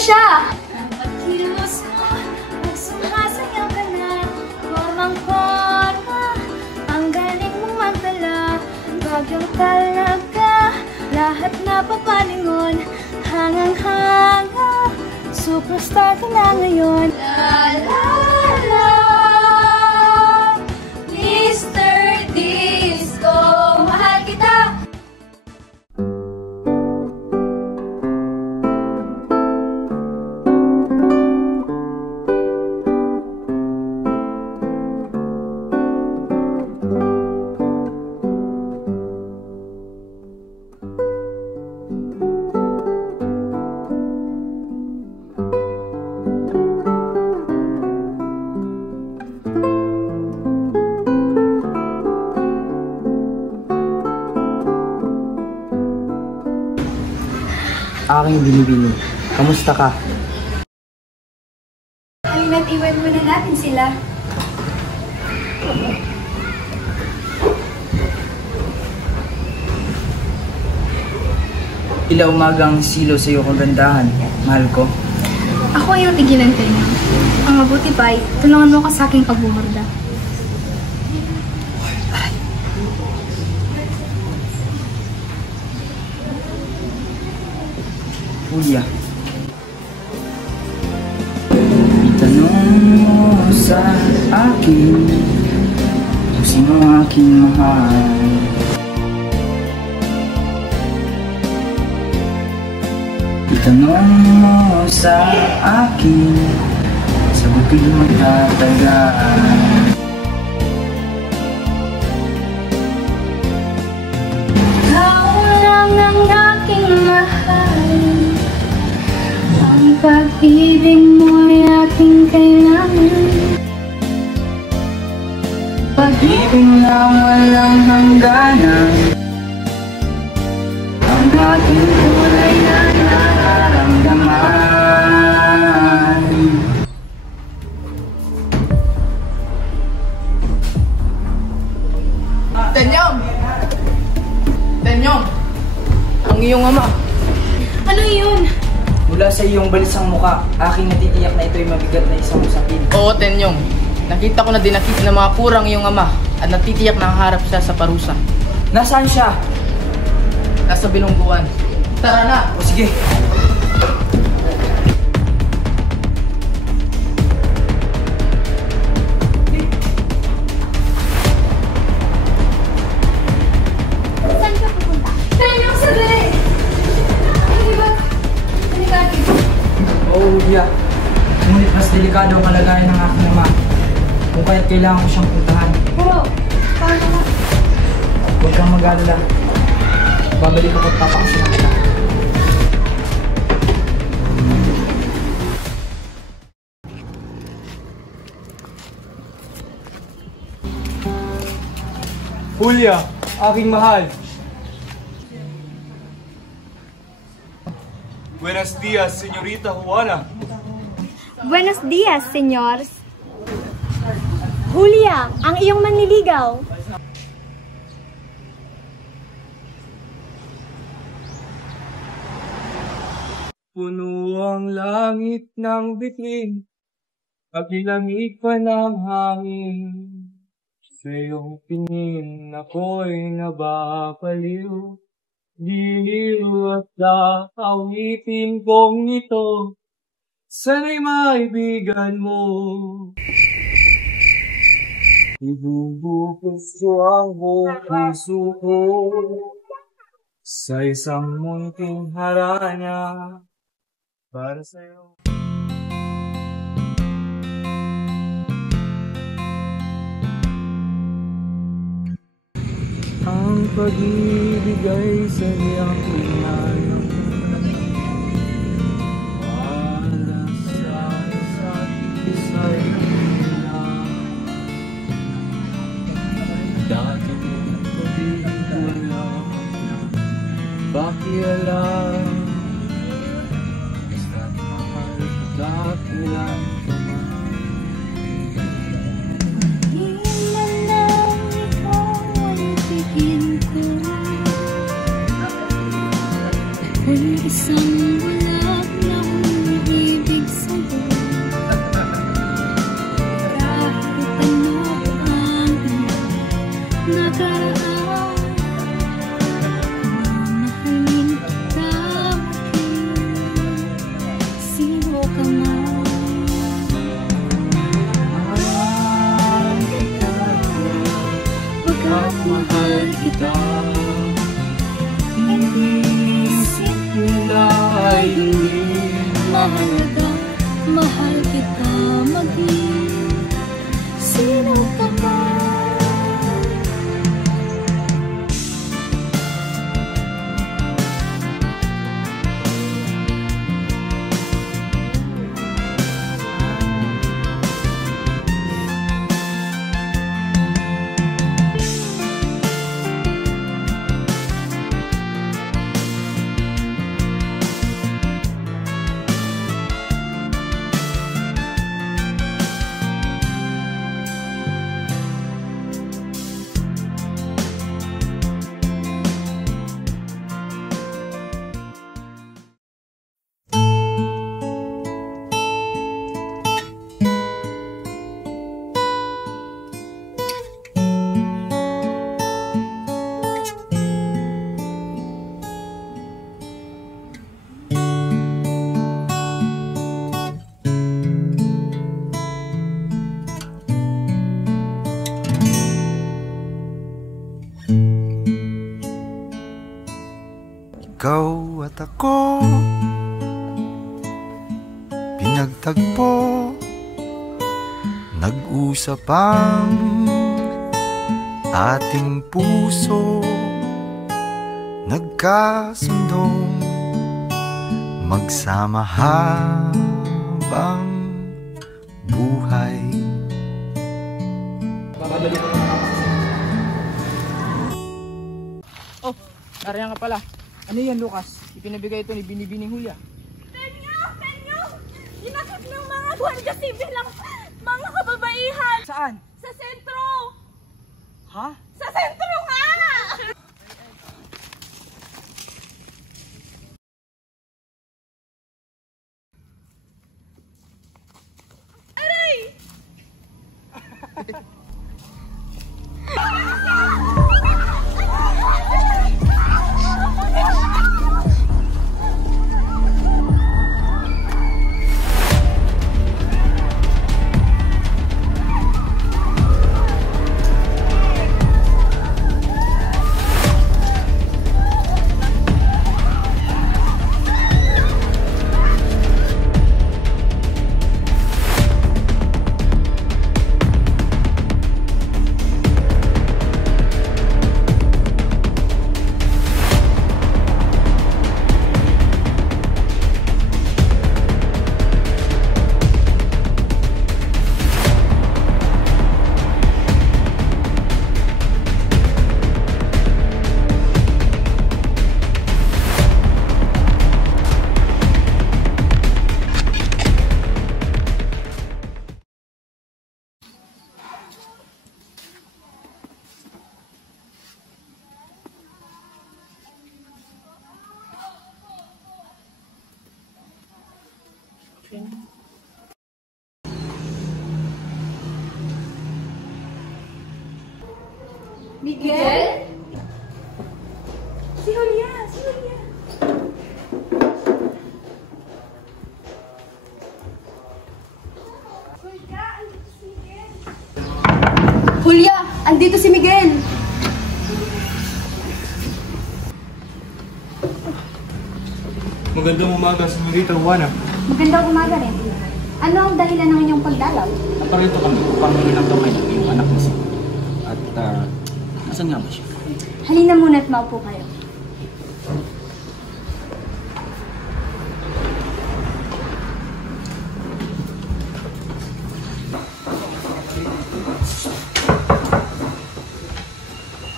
siya! Pagkilos mo, magsumasayaw ka na. Mamangkot ka, ang galing mong magdala. Bagyong talaga, lahat na papalingon. Hangang-hanga, superstar ka na ngayon. La la la, Mr. Disco, mahal kita! Aking binibini, kamusta ka? Halina't iwan muna natin sila. Ila umagang silaw sa iyo kagandahan, mahal ko. Ako ay yung tigilan kayo. Ang mabuti pa ay tulungan mo ka sa aking pagbumurda. Julia, itanong mo sa akin kung sino aking mahal. Itanong mo sa akin, sagot ko'y magtatagal. Ikaw lang ang aking mahal. Ang pag-ibig mo'y aking kailangan. Pag-ibig na walang hangganan, ang aking kulay na nararamdaman. Tenyong! Tenyong! Ang iyong ama. Ano yun? Mula sa iyong balisang muka, aking natitiyak na ito'y mabigat na isang usapin. Oo, Tenyong. Nakita ko na dinakip ng mga purang iyong ama at natitiyak na haharap siya sa parusa. Nasaan siya? Nasa bilungguan. Tara na! O sige. Saan ka pupunta? Tanyong sandali! Hindi ba? Delikado. Oo, Julia. Ngunit mas delikado ang kalagayan ng aking ama. Kung kaya't kailangan ko siyang puntahan. Pero, paano na? Huwag kang mag-alala. Babalik ako at papakasinan kita. Julia, aking mahal. Buenos dias, señorita Juana. Buenos dias, senyores. Julia, ang iyong manliligaw. Puno ang langit ng bituin, paglamig pa ng hangin. Sa iyong tingin ako'y nababaliw, diliw at awitin kong ito, sana'y maibigan mo. Ibubukos ko ang buong puso ko sa isang munting harana para sa'yo. Ang pag-ibig ay sadyang pinanang para sa isa't isa'y kailangan. Dati mong pag-ibig wala pakialam, basta't mahal kita kailan ka man. ka man. At mahal kita. Inisip nila ay hindi mahalaga. Mahal kita maging sino ka man. Ikaw at ako pinagtagpo, nag-usap ang ating puso, nagkasundong magsama habang buhay. Oh, nariyan ka pala. Ano yan, Lucas? Ipinabigay ito ni Binibining Hulya. Penyo! Inakit ng mga Guardia Civil ang mga kababaihan! Saan? Sa sentro! Ha? Sa sentro nga! Aray! Miguel? Si Julia! Si Julia! Julia, andito si Miguel. Magandang umaga, Senorita Juana. Magandang umaga rin. Ano ang dahilan ng inyong pagdalaw? Naparito kami upang minagdamay ng iyong anak na si. At, nasan nga ba siya? Halina muna at maupo kayo.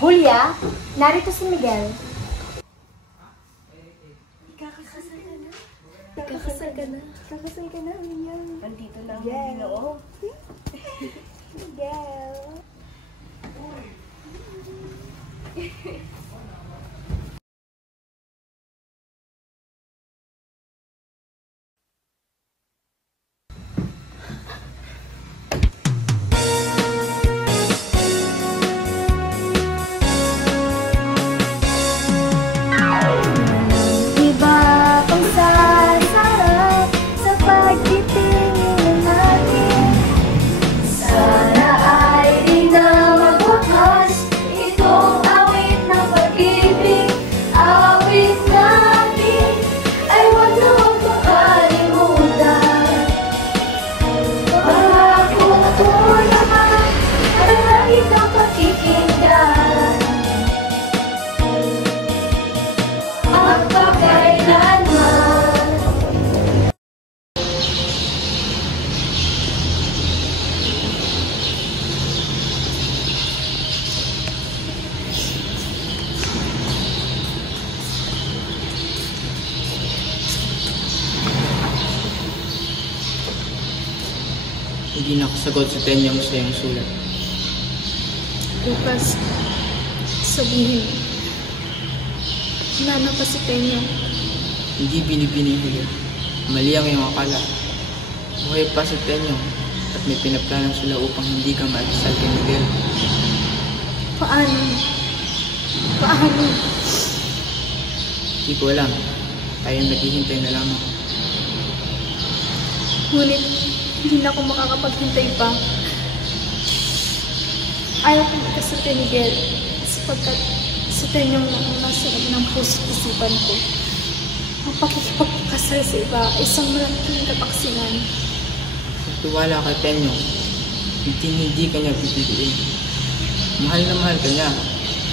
Julia, narito si Miguel. Kakasal ka na. Kakasal ka na, Miguel. Nandito lang ang Ginoo. Miguel. Iba pang sasarap sa pag Hindi na ako sagot sa tenyong sa iyong sulat. Lucas, sabihin mo. Nana pa si Tenyo. Hindi binibini, Julia. Mali ang iyong akala. Buhay pa si Tenyo at may pinaplanan sila upang hindi ka maikasal kay Miguel. Paano? Paano? Hindi ko alam. Tayo naghihintay na lamang. Ngunit, hindi na ako makakapaghintay pa. Ayaw ko magkasal kay Miguel sapagkat sa Tenyong nasa loob ng puso't isipan ko. Ang pakikipagkasal sa iba ay isang malaking kapaksinan. Magtiwala kay Tenyo. Hindi ka niya pipiliin. Mahal na mahal ka niya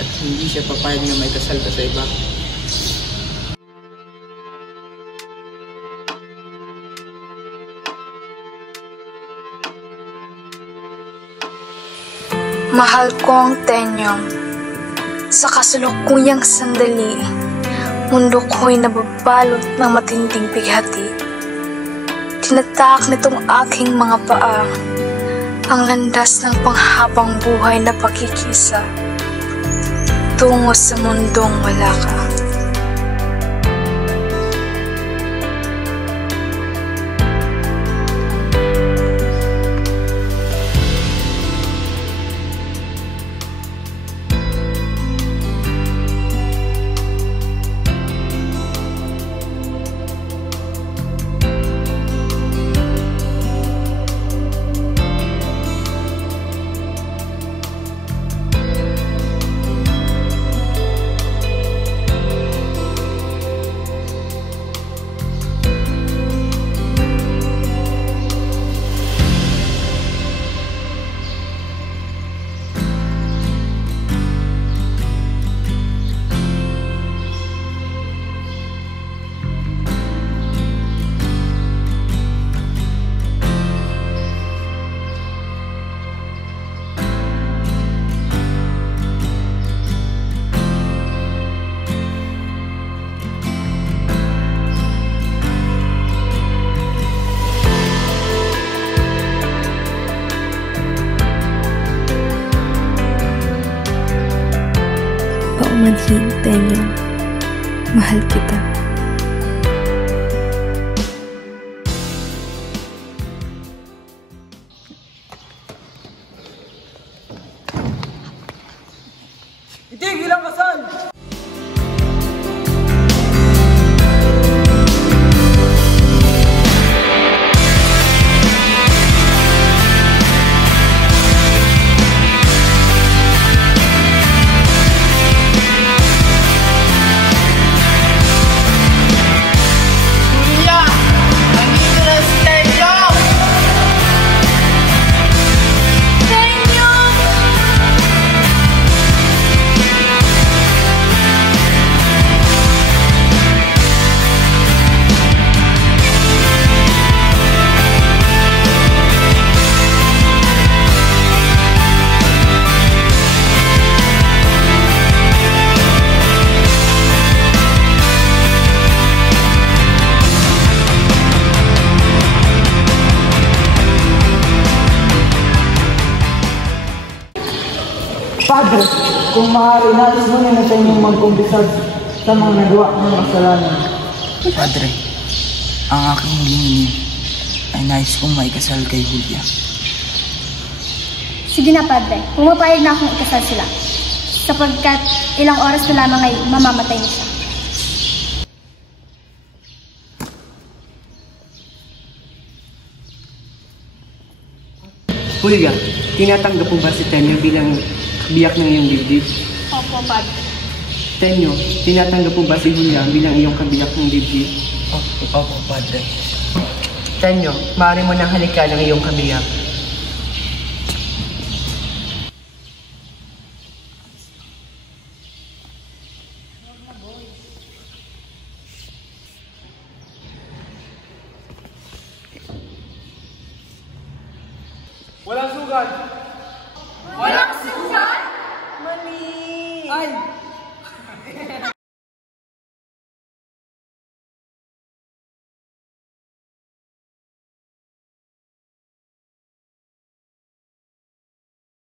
at hindi siya papayag na may kasal ka sa iba. Mahal ko ang Tenyong. Sa kasalukuyang sandali, mundo ko'y nababalot ng matinding bighati. Tinataak nitong aking mga paa ang landas ng panghabang buhay na pagkikisa tungo sa mundong wala ka. Paumanhin, Tenyo. Mahal kita. Itigil ang kasal! Julia! Nandito na si Tenyo! Tenyo! Padre, kung maaari natin muna na sa inyong magkumpisad sa mga nagawa ng kasalanan. Padre, ang aking hinihingi ay nais kong maikasal kay Julia. Sige na, Padre. Pumapayag na akong ikasal sila. Sapagkat ilang oras na lamang ay mamamatay na siya. Julia, tinatanggap mo ba si Tenyo bilang biyak ng iyong dibdib? Opo, Padre. Tenyo, tinatanggap mo ba si Julia bilang iyong kabiyak ng dibdib? Opo, Padre. Tenyo, maaari mo nang halikan ang iyong kabiyak. Walang sugat! Walang sugat! Ay!